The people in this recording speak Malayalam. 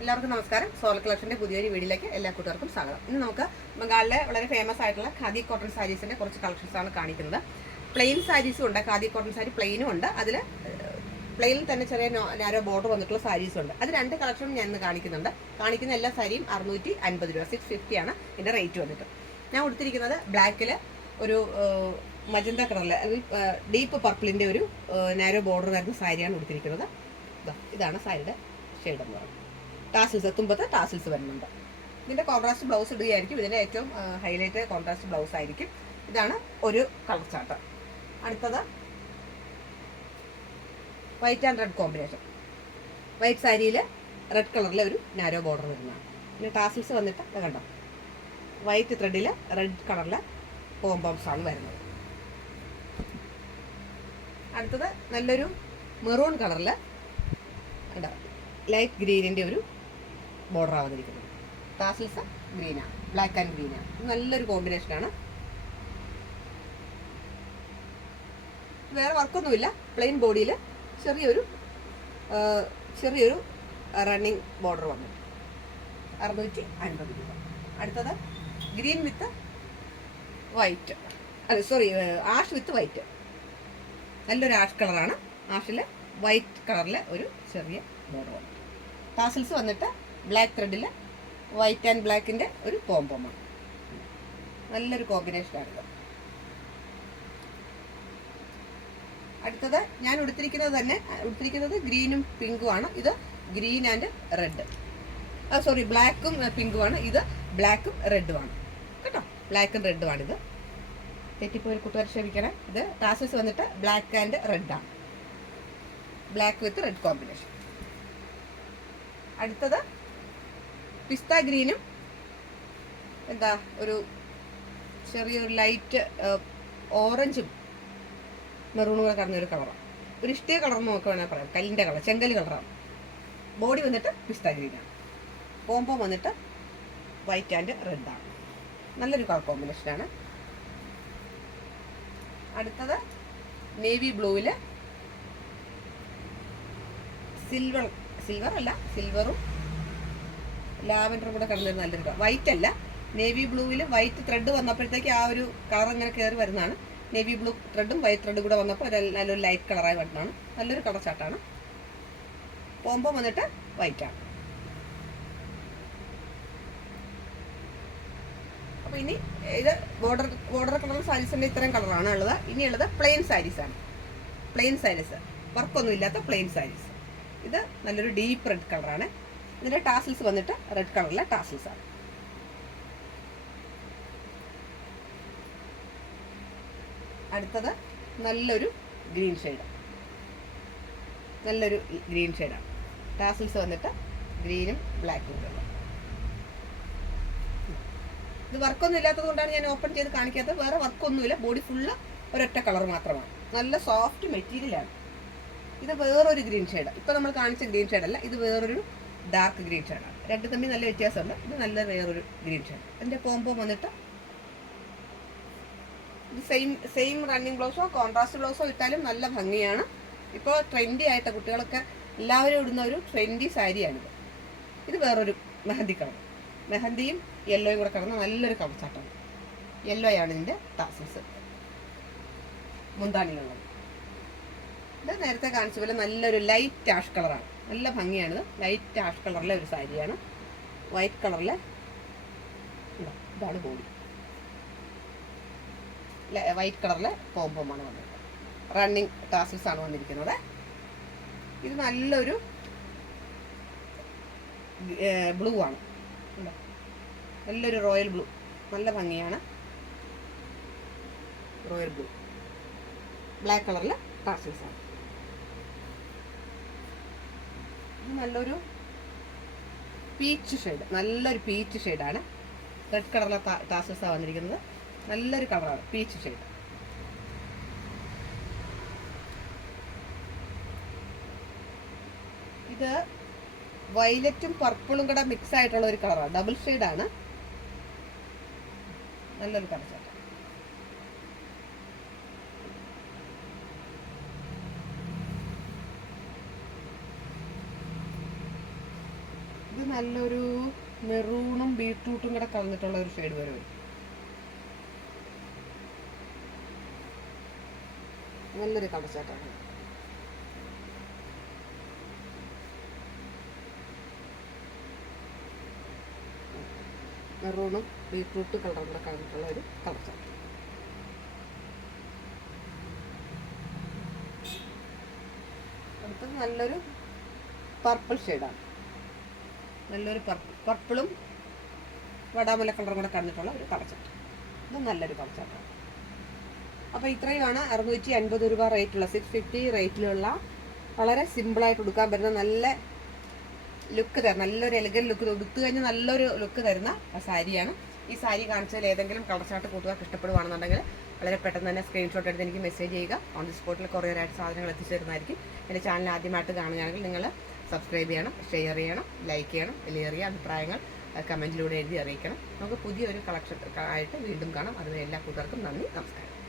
എല്ലാവർക്കും നമസ്കാരം. സോൾ കളക്ഷന്റെ പുതിയൊരു വീഡിയോയിലേക്ക് എല്ലാ കൂട്ടുകാർക്കും സ്വാഗതം. ഇന്ന് നമുക്ക് ബംഗാളിലെ വളരെ ഫേമസ് ആയിട്ടുള്ള ഖാദി കോട്ടൺ സാരീസിന്റെ കുറച്ച് കളക്ഷൻസ് ആണ് കാണിക്കുന്നത്. പ്ലെയിൻ സാരീസും ഉണ്ട്, ഖാദി കോട്ടൺ സാരി പ്ലെയിനും ഉണ്ട്, അതിൽ പ്ലെയിനിൽ തന്നെ ചെറിയ നാരോ ബോർഡർ വന്നിട്ടുള്ള സാരീസും ഉണ്ട്. അത് രണ്ട് കളക്ഷനും ഞാൻ ഇന്ന് കാണിക്കുന്നുണ്ട്. കാണിക്കുന്ന എല്ലാ സാരിയും 650 രൂപ, 650 ആണ് ഇതിന്റെ റേറ്റ് വന്നിട്ട്. ഞാൻ കൊടുത്തിരിക്കുന്നത് ബ്ലാക്കിൽ ഒരു മജന്ത കളറിൽ ഡീപ്പ് പർപ്പിളിന്റെ ഒരു നാരോ ബോർഡർ വരുന്ന സാരിയാണ് കൊടുത്തിരിക്കുന്നത്. ഇതാണ് സാരിയുടെ ഷെയ്ഡ് എന്ന് പറയുന്നത്. ടാസിൽസ് തുമ്പത്ത് ടാസിൽസ് വരുന്നുണ്ട്. ഇതിന്റെ കോൺട്രാസ്റ്റ് ബ്ലൗസ് ഇടുകയായിരിക്കും. ഇതിന്റെ ഏറ്റവും ഹൈലൈറ്റ് കോൺട്രാസ്റ്റ് ബ്ലൗസ് ആയിരിക്കും. ഇതാണ് ഒരു കളർ ചാർട്ട്. അടുത്തത് white and red combination. White സാരിയിൽ റെഡ് കളറിലെ ഒരു നാരോ ബോർഡർ വരുന്നതാണ്. പിന്നെ ടാസിൽസ് വന്നിട്ട് കണ്ടോ, വൈറ്റ് ത്രെഡിൽ റെഡ് കളറിലെ പോംപോംസ് ആണ് വരുന്നത്. അടുത്തത് നല്ലൊരു മെറൂൺ കളറിൽ ലൈറ്റ് ഗ്രീനിന്റെ ഒരു ബോർഡർ ആവാതിരിക്കുന്നത്. ടാസിൽസ് ഗ്രീനാണ്, ബ്ലാക്ക് ആൻഡ് ഗ്രീനാണ്. നല്ലൊരു കോമ്പിനേഷനാണ്. വേറെ വർക്കൊന്നുമില്ല. പ്ലെയിൻ ബോഡിയിൽ ചെറിയൊരു റണ്ണിങ് ബോർഡർ വന്നു. 650 രൂപ. അടുത്തത് ഗ്രീൻ വിത്ത് വൈറ്റ്, ആഷ് വിത്ത് വൈറ്റ്. നല്ലൊരു ആഷ് കളറാണ്. ആഷിൽ വൈറ്റ് കളറിലെ ഒരു ചെറിയ ബോർഡർ വന്നു. ടാസിൽസ് വന്നിട്ട് ബ്ലാക്ക് ത്രെഡിൽ വൈറ്റ് ആൻഡ് ബ്ലാക്കിന്റെ ഒരു പോംപോമാണ്. നല്ലൊരു കോമ്പിനേഷനാണിത്. അടുത്തത് ഞാൻ ഉടുത്തിരിക്കുന്നത് ഗ്രീനും പിങ്കും ആണ്. ഇത് ഗ്രീൻ ആൻഡ് റെഡ്, ബ്ലാക്കും പിങ്കും ആണ്. ഇത് ബ്ലാക്കും റെഡും ആണ് കേട്ടോ. ബ്ലാക്കും റെഡും ആണ്. ഇത് തെറ്റിപ്പോയി കൂട്ടുകാർ ക്ഷമിക്കണം. ഇത് ടാസിൽസ് വന്നിട്ട് ബ്ലാക്ക് ആൻഡ് റെഡ് ആണ്. Black with red combination. അടുത്തത് പിസ്ത ഗ്രീനും ഒരു ചെറിയൊരു ലൈറ്റ് ഓറഞ്ചും മെറൂണും കൂടെ കടന്നൊരു കളറാണ്. ഒരു ഇഷ്ടിക കളർ നമുക്ക് വേണമെങ്കിൽ പറയാം. കല്ലിൻ്റെ കളർ, ചെങ്കൽ കളറാണ്. ബോഡി വന്നിട്ട് പിസ്ത ഗ്രീനാണ്. പോംപോം വന്നിട്ട് വൈറ്റ് ആൻഡ് റെഡാണ്. നല്ലൊരു കളർ കോമ്പിനേഷനാണ്. അടുത്തത് നേവി ബ്ലൂവിൽ സിൽവറും ലാവൻഡറും കൂടെ കടന്നൊരു നല്ലൊരു കളർ. വൈറ്റ് അല്ല, നേവി ബ്ലൂവിൽ വൈറ്റ് ത്രെഡ് വന്നപ്പോഴത്തേക്ക് ആ ഒരു കളർ ഇങ്ങനെ കയറി വരുന്നതാണ്. നേവി ബ്ലൂ ത്രെഡും വൈറ്റ് ത്രെഡും കൂടെ വന്നപ്പോൾ നല്ലൊരു ലൈറ്റ് കളറായി വരുന്നതാണ്. നല്ലൊരു കളർ ചാട്ടാണ്. പോംപോം വന്നിട്ട് വൈറ്റ് ആണ്. അപ്പോൾ ഇനി ഇത് ബോർഡർ കളർ സാരീസിൻ്റെ ഇത്രയും കളറാണ് ഉള്ളത്. ഇനിയുള്ളത് പ്ലെയിൻ സാരീസാണ്. പ്ലെയിൻ സാരീസ്, വർക്കൊന്നും ഇല്ലാത്ത പ്ലെയിൻ സാരീസ്. ഇത് നല്ലൊരു ഡീപ്പ് റെഡ് കളറാണ്. ഇതിന്റെ ടാസിൽസ് വന്നിട്ട് റെഡ് കളറിലെ ടാസിൽസ് ആണ്. അടുത്തത് നല്ലൊരു ഗ്രീൻ ഷെയ്ഡാണ്. ടാസിൽസ് വന്നിട്ട് ഗ്രീനും ബ്ലാക്കും കളർ. ഇത് വർക്കൊന്നും ഇല്ലാത്തത് കൊണ്ടാണ് ഞാൻ ഓപ്പൺ ചെയ്ത് കാണിക്കാത്തത്. വേറെ വർക്കൊന്നുമില്ല. ബോഡി ഫുള്ള് ഒരൊറ്റ കളർ മാത്രമാണ്. നല്ല സോഫ്റ്റ് മെറ്റീരിയലാണ്. ഇത് വേറൊരു ഗ്രീൻ ഷെയ്ഡ്. ഇപ്പോൾ നമ്മൾ കാണിച്ച ഗ്രീൻ ഷെയ്ഡല്ല, ഇത് വേറൊരു ഡാർക്ക് ഗ്രീൻ ഷെയ്ഡാണ്. രണ്ട് തമ്മിൽ നല്ല വ്യത്യാസമുണ്ട്. ഇത് നല്ല വേറൊരു ഗ്രീൻ ഷെയ്ഡ്. അതിൻ്റെ പോംപോം വന്നിട്ട് ഇത് സെയിം റണ്ണിങ് ബ്ലൗസോ കോൺട്രാസ്റ്റ് ബ്ലൗസോ ഇട്ടാലും നല്ല ഭംഗിയാണ്. ഇപ്പോൾ ട്രെൻഡി ആയിട്ട് കുട്ടികളൊക്കെ എല്ലാവരും ഇടുന്ന ഒരു ട്രെൻഡി സാരിയാണിത്. ഇത് വേറൊരു മെഹന്തി കളർ. മെഹന്തിയും യെല്ലോയും കൂടെ കടന്ന നല്ലൊരു കളർ ചാട്ടാണ്. യെല്ലോയാണ് ഇതിൻ്റെ ടാസിൽസ് മുന്താണിയിലുള്ളത്. ഇത് നേരത്തെ കാണിച്ച പോലെ നല്ലൊരു ലൈറ്റ് ആഷ് കളറാണ്. നല്ല ഭംഗിയാണിത്. ലൈറ്റ് ആഷ് കളറിലെ ഒരു സാരിയാണ്. വൈറ്റ് കളറിലെ ഇതാണ് ബോഡി. വൈറ്റ് കളറിലെ പോംപോമാണ് വന്നിരിക്കുന്നത്. റണ്ണിങ് ടാസിൽസ് ആണ് വന്നിരിക്കുന്നത്. ഇത് നല്ലൊരു ബ്ലൂ ആണ്. നല്ലൊരു റോയൽ ബ്ലൂ, നല്ല ഭംഗിയാണ്. റോയൽ ബ്ലൂ, ബ്ലാക്ക് കളറിലെ ടാസിൽസ് ആണ്. നല്ലൊരു പീച്ച് ഷെയ്ഡാണ്. റെഡ് കളറിലെ ടാസിൽസാണ് വന്നിരിക്കുന്നത്. നല്ലൊരു കളറാണ്, പീച്ച് ഷെയ്ഡ്. ഇത് വയലറ്റും പർപ്പിളും കൂടെ മിക്സ് ആയിട്ടുള്ള ഒരു കളറാണ്. ഡബിൾ ഷെയ്ഡാണ്. നല്ലൊരു കളർ. ഇത് നല്ലൊരു മെറൂണും ബീട്രൂട്ടും കൂടെ കലർന്നിട്ടുള്ള ഒരു ഷെയ്ഡ് വരും. നല്ലൊരു കളർ ചാർട്ടാണ്. മെറൂണും ബീട്രൂട്ട് കളറും കൂടെ കലർന്നിട്ടുള്ള ഒരു കളർ ചാർട്ട്. അടുത്തത് നല്ലൊരു പർപ്പിൾ ഷെയ്ഡാണ്. നല്ലൊരു പർപ്പിളും വടാമുല കളറും കൂടെ കലർന്നിട്ടുള്ള ഒരു കളർ ചാർട്ട്. ഇത് നല്ലൊരു കളർ ചാർട്ടാണ്. അപ്പോൾ ഇത്രയുമാണ് 650 രൂപ റേറ്റുള്ള 650 റേറ്റിലുള്ള വളരെ സിമ്പിളായിട്ട് ഉടുക്കാൻ പറ്റുന്ന നല്ല ലുക്ക് തരുന്ന നല്ലൊരു എലഗൻ ലുക്ക്, ഉടുത്തു കഴിഞ്ഞാൽ നല്ലൊരു ലുക്ക് തരുന്ന സാരിയാണ്. ഈ സാരി കാണിച്ചാൽ ഏതെങ്കിലും കളർ ചാർട്ട് കൂട്ടുകാർക്ക് ഇഷ്ടപ്പെടുവാണെന്നുണ്ടെങ്കിൽ വളരെ പെട്ടെന്ന് തന്നെ സ്ക്രീൻഷോട്ട് എടുത്ത് എനിക്ക് മെസ്സേജ് ചെയ്യുക. ഓൺ ദി സ്പോട്ടിൽ കൊറിയറായിട്ട് സാധനങ്ങൾ എത്തിച്ചു തരുന്നതായിരിക്കും. എൻ്റെ ചാനൽ ആദ്യമായിട്ട് കാണുകയാണെങ്കിൽ നിങ്ങൾ സബ്സ്ക്രൈബ് ചെയ്യണം, ഷെയർ ചെയ്യണം, ലൈക്ക് ചെയ്യണം, വിലയേറിയ അഭിപ്രായങ്ങൾ കമൻറ്റിലൂടെ എഴുതി അറിയിക്കണം. നമുക്ക് പുതിയൊരു കളക്ഷൻ ആയിട്ട് വീണ്ടും കാണാം. അതിന് എല്ലാ കൂട്ടുകാർക്കും നന്ദി, നമസ്കാരം.